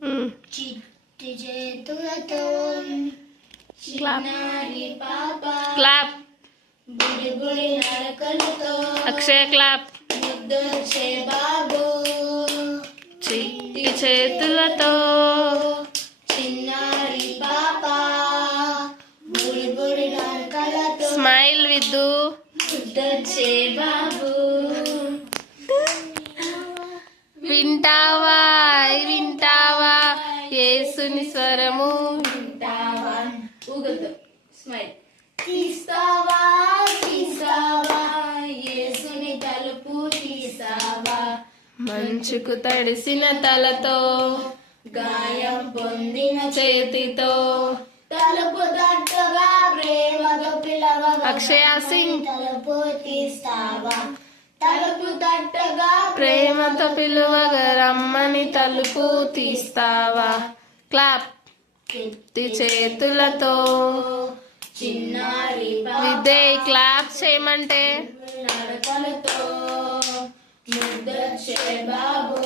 చిట్టి చేతులతో చిన్నారి పాప క్లాప్. బుడి బుడి నడకలతో అక్షయ క్లాప్. ముద్దొచ్చే బాబు చిట్టి చేతులతో చిన్నారి పాప బుడి బుడి నడకలతో స్మైల్ విద్దు. ముద్దొచ్చే బాబు వింటావా వింటావా యేసుని స్వరము వింటావా ఊగదు స్మైల్ తీస్తావా తీస్తావా యేసుని తలుపు తీస్తావా మంచుకు తడిసిన తలతో గాయం పొందిన చేతితో తలుపు తట్టుగా ప్రేమతో పిలవగా అక్షయ సింగ్. తలుపు తీస్తావా తలుపు తట్టుగా ప్రేమతో పిలువగా రమ్మని తలుపు తీస్తావా. క్లాప్. చిట్టి చేతులతో చిన్నారి విజయ్ క్లాప్ చేయమంటే నడకలతో ముద్దొచ్చే బాబు